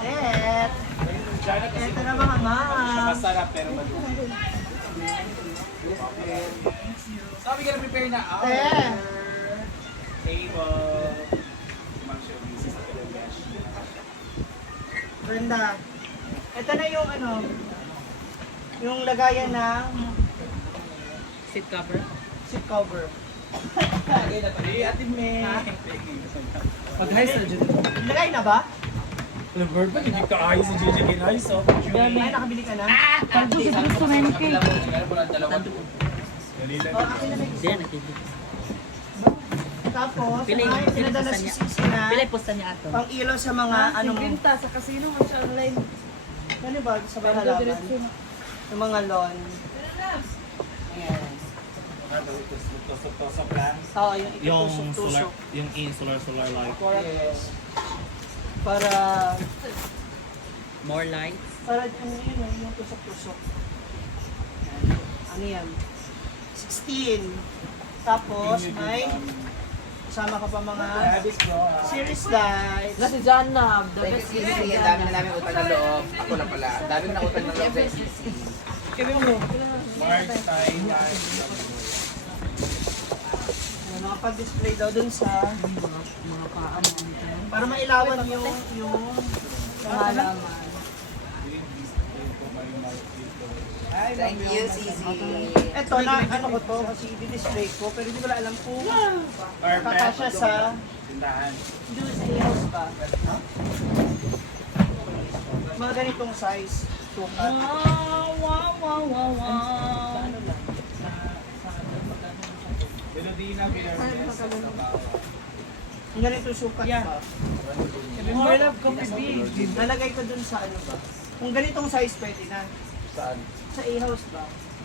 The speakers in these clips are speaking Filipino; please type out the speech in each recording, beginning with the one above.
set. Ito na mga ma'am. Masarap pero madumi. Sabi ka na prepare na. Table. Ma'am siya busy sa Pilipinas. Brenda. Ito na yung ano, yung lagayan ng Seat cover. seat cover. Ate May. Pag-high sa dyan. Lagay na ba? Lover ba? Hindi ka ayos sa JJ Kinay. So, Ay, nakabili ka na? Gusto na yun kay. Oh, akin na may isa. Tapos, Pili- ay, pili pinadala pusta si niya. Sisi na Pilay posta niya ato. pang ilaw sa mga ano mo. Binta sa casino mo siya online. Ano ba? Sa mga halaman? Yung mga lawn. Ayan. Tusok-tusok lang. Oo, yung ikitusok-tusok. Yung solar light. Yes. Para, More lights. para ano yun, yung tusok-tusok. Ano yan? 16. Tapos, may kasama ka pa mga series lights. Na si Jana, the Thank best you, Sisi. Ang dami na namin utang na loob. Ako lang pala. Ang dami na utang na loob sa Sisi. March time. Mga pag-display daw dun sa para mailawan yung halaman. Thank you, Sisi. Ito na, ano ko to, kasi i-display ko, pero hindi ko lang alam kung kakasya sa Tindahan. hindi sa house ba. Mga ganitong size, sukat. Dinodina, Pinarnes. Yung ganitong sukat ba? More love coffee bean. Nalagay ko dun sa ano ba. Kung ganitong size pwede na. Saan? Sa a-house ba?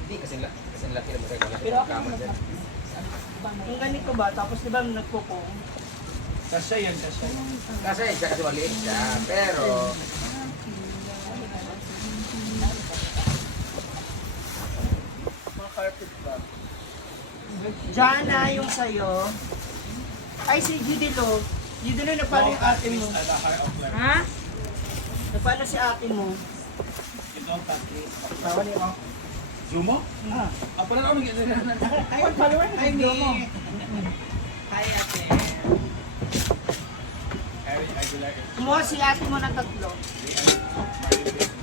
Hindi, kasi laki na masaya ko. Pero ako naman. Kung ganito ba, tapos di ba nagpupong? Kasya yan, kasya. Kasi siya kasi maliit siya. Pero, Mga carpet ba? Jana, yung sa'yo. Ay, si Jidilo. Jidilo, nagpaano yung ate mo? Ha? Nagpaano si ate mo? Ito ang tatlis. Tawa niyo. Zumo? Ah. Apa na ako nag-iinan? Ay, follower na kayo mo. Hi, ate. Harry Aguilar. Kumuha si ate mo ng 3.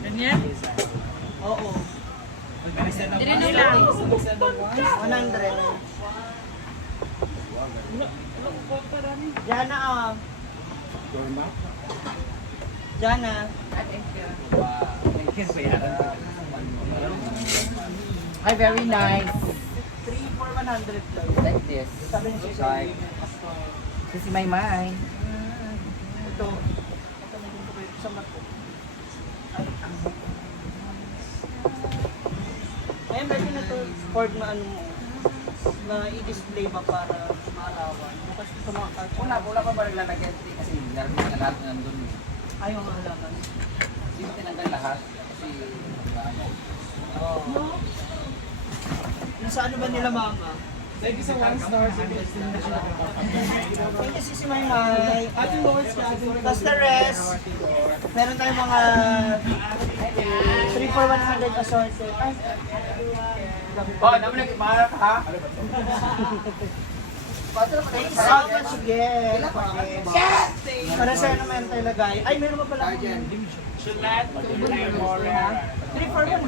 Ganyan? Oo. Dili na lang. 100. Jana, Gorma? Jana. hi, very nice. 3 for 100 lang. Like this. Sabi niya siya. Like, this is my mind. Ito. Ito na din ko kayo sa mato. Ay, ayun, pwede na to for ano mo. Na i-display ba para maalawan. Bukas ito mga cards. Wala pa ba naglalagyan? Kasi narinig na lahat na nandun. Ayaw ang halaman. Hindi mo tinanggal lahat. Kasi, ano. Oo. Yung sa ano ba nila mama? Thank you sa 1 star. Thank you, Sisi Maymay. Ate Lords na ate. Tapos the rest, meron tayong mga 3 for 100 assorted. Ay, Oh, naman nag-imarap ha? thank you so much again. Para sa'yo naman tayo lagay. Ay, meron pa pala. Chulat, Morea. 3 for 100.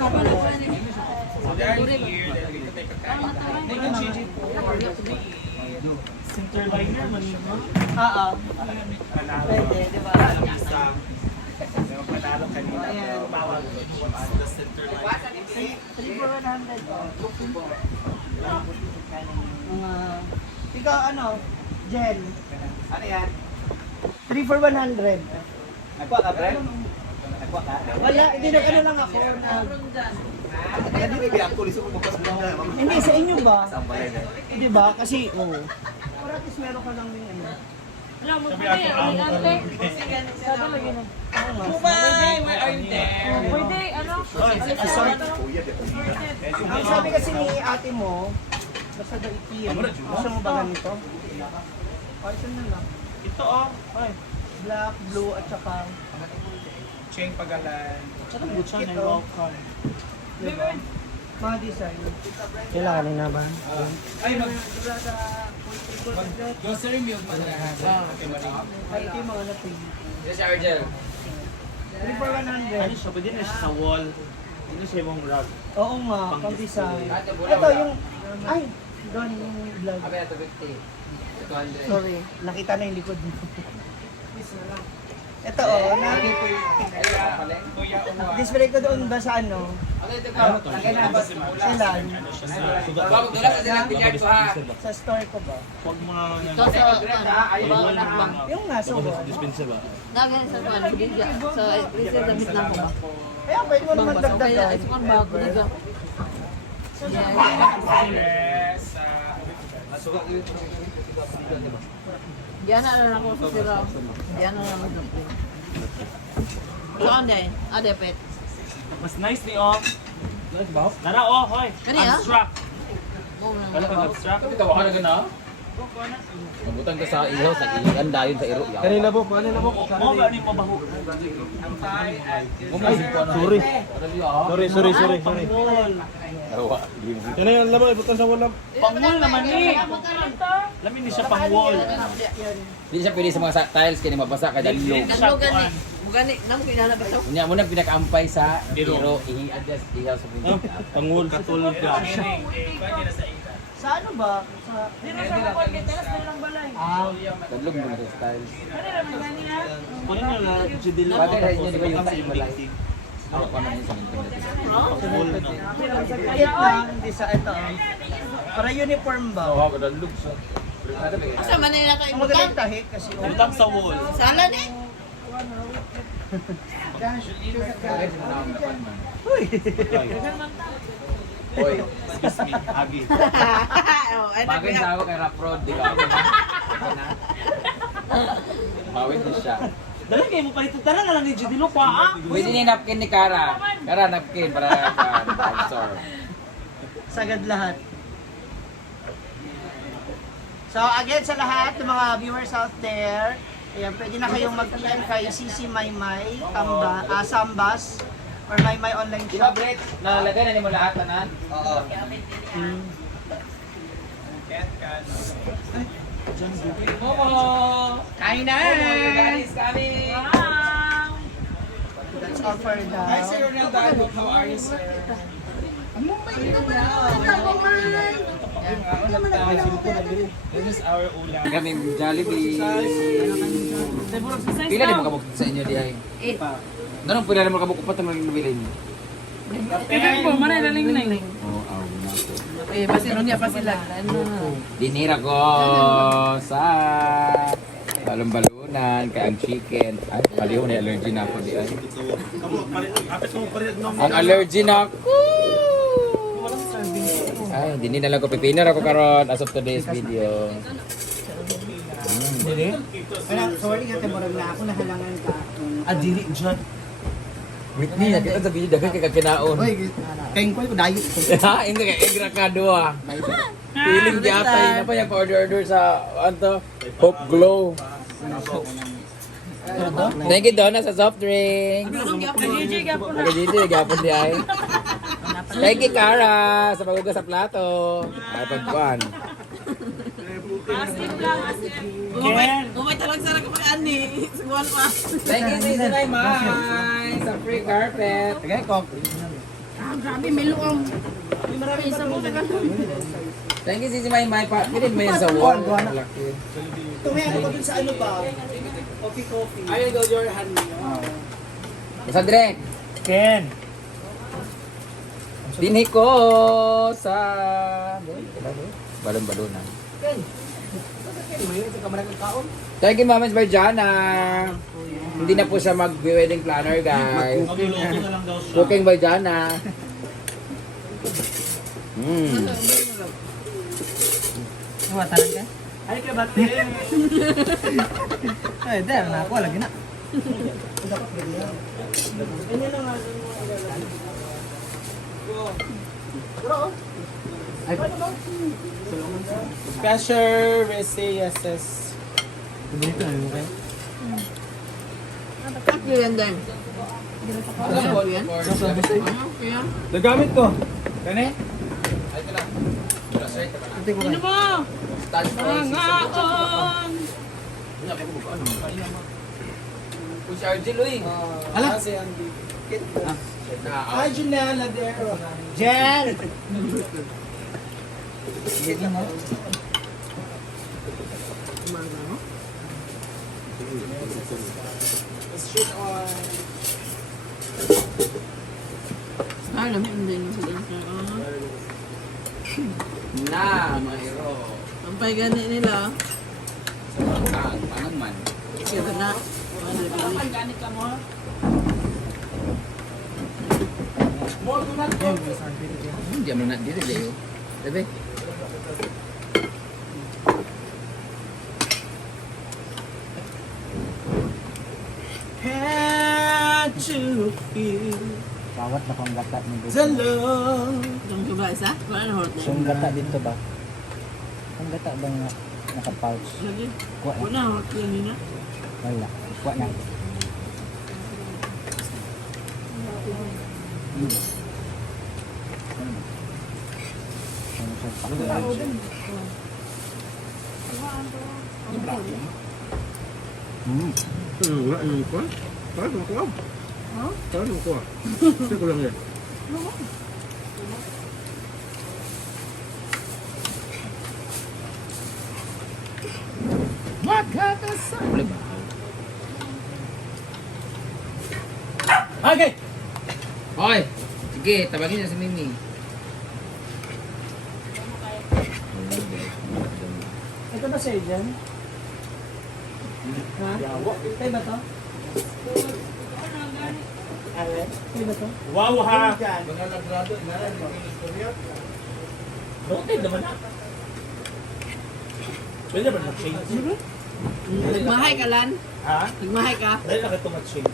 They're here. Dito tayo kakain. Thank you, Gigi. Center liner, manino. Oo. Panalo. Pwede, di ba? Isa. Yung panalo kanina. Ayan. Bawal. The center liner. 3 for 100. Mga... Ikaw ano? Jen. Ano yan? 3 for 100. Nagkuha ka, Brad? Nagkuha ka? Wala, hindi nag-ano lang ako. Hindi may pinagkulis ako magpas mo. Hindi, sa inyo ba? Sampalay na. Di ba? Kasi, oo. Para at least meron ka lang din ano. Alam mo, pwede, ante. Sabi lagi na. Bye! Where are you there? Pwede, ano? Ang sabi kasi ni ate mo, basta daw ipiyan. Gusto mo ba ganito? O, ito na lang. Ito oh. Ay. black, blue, at saka Cheng Pagalan. Tsaka butsa na welcome. Diba? Mga design. Kailangan na ba? Ay, grocery milk pa na. Okay, Marie. Ay, ito yung mga napili. Yes, Argel. 3 for 100. Ano siya? Pwede na siya sa wall. Hindi siya yung rug. Oo nga, pang design. Ate, bula, Ito wala. yung, ay, doon yung vlog. Abi, ito 50. 200. Sorry, nakita na yung likod mo. Ito oh, na Kuya, display ko doon ba sa ano? Kailan? Ano siya sa... Bago doon lang sa bilyard ko ha. Sa store ko ba? Huwag mo na yan. Ito sa... Ayaw mo na ha. Yung nasa wall. Dispenser ba? Nagano sa kuan, biligya. Sa freezer damit lang ko ba? Kaya pwede mo naman Kaya dagdagan. ito kan ba biligya. Yes. Diyan na lang ako sa sira. Diyan na lang ako. Saan din? Ade pet. Mas nice ni oh. Nice ba? Nara oh, hoy. Kani, ah? Abstract. Mo na. Wala kang abstract. Tawa ka na gana? Mabutan ka sa ihaw, sa ilan dayon sa iro. Kanina po, kanina po. Mo ba ni mabaho? Sorry. Sorry. Sorry. Arawa. Yan yan, labo, ibutan sa wala. Pang-wall naman ni. Lamin ni siya pang-wall. Hindi siya pwede sa mga tiles kaya mabasa kaya dalilo. Ano gani? Mugani nang pinala ba to? Unya mo na pinakaampay sa iro, i-adjust ihaw sa pinto. Pang-wall katulog ka. Sa ano ba? Sa... Tadlog mo na sa tiles. Kunin nyo na judilo. Bakit na inyo di ba yung sa ibalay? Ako pa man yung sa internet. Pang-wall na. Kahit na, hindi sa ito. Para uniform ba? Oo, ako dalog siya. Asa man nila kay Ang magaling tahi kasi... Butang sa wall. Sala ni. Uy! Hoy, Excuse me, Agi. Oh, ay bagay sa ako kay Rap Rod, di ba? Mawin din siya. Dali kayo mo pa ito. Tara na lang ni Judilo kwa ah. Pwede ni napkin ni Kara. Kara, napkin para absorb. Sagad lahat. So again sa lahat ng mga viewers out there, ayan, pwede na kayong mag-PM kay CC Maymay, Sambas, or Maymay Online Di ba, Shop. Brett? Nalalagay na ni mo lahat, tanan? Oo. Momo! Kain na! God is coming! That's all for now. Hi, Sir Ronaldo. How are you, sir? This is our ulam. Kami Jollibee. Pila din mo kabuk sa inyo di ay? Ganun pila din mo kabuk upat ang nabilin. po man na ling. Oo, aw na po. Eh basi niya pa sila. Dinira ko sa balon-balunan kay ang chicken. Ay, paliw na allergy na ako di ay. Ang allergy na ako. Ay, hindi na lang ko pipinner ako karon as of today's video. Sorry nga, temporary na ako, nahalangan ka. Adili dyan. Whitney, nakita sa video dagan kay kakinaon. Kain ko, dayo. Ha, hindi kay egra ka duha. Feeling gyatay na pa yung order sa anto Hope Glow. Thank you Donna sa soft drink. Nag-DJ gapon di ay. Thank you Kara sa paghugas sa plato. Ay pagkuan. Ken! Umay talag sa ka ani. Suwan pa. Thank you Sisi Maymay sa free carpet. Tagay ko. Grabe may luam. Marami isa mo taga. Thank you Sisi Maymay pa. Pinid mo yan sa wall. Laki. Tumaya ako dun sa ano ba? Coffee. Ayaw daw your hand. Sa Drek. Ken! Dinhi ko sa balon-balunan. Thank you, Mama Barjana. Hindi na po siya mag-wedding planner, guys. Magluluto na lang daw siya. Cooking Barjana. Wataran ka? Ay, ka bate. Ay, dahil na ako, lagi na. Special receipts. Sakyo yan din. Sakyo yan. Kaya? Nagamit ko. Kani? Ano mo? Mangaon! Uy, si Argel, uy. Ala? Hi, Janela there. Jen! Alam mo, hindi mo sila. Na, mga hero. Ang paigani nila. Pangan man. Kaya na. Ganit ka mo. Hindi mo na dito, Leo. Sabi? Had to feel Bawat na kong gata ni the love. Itong suba isa? Wala na hort na. Yung gata dito ba? Ang gata ba nga naka-pouch? Lagi. Kuha na. Wala hort yan nila. Wala. Kuha na. Wala yung kuha. Paano kuha? Paano kuha? Ito ko lang yan. Boleh ba? Okay! Hoy! Sige, tabagin niya si Mimi. Ito ba sa'yo dyan? Ha? Tayo ba to? Alright, tayo ba to? Wow ha! Dyan. Bakit naman na? Pwede ba mag-change? Nagmahay ka lan? Ha? Nagmahay ka? Dahil nakita mag-change.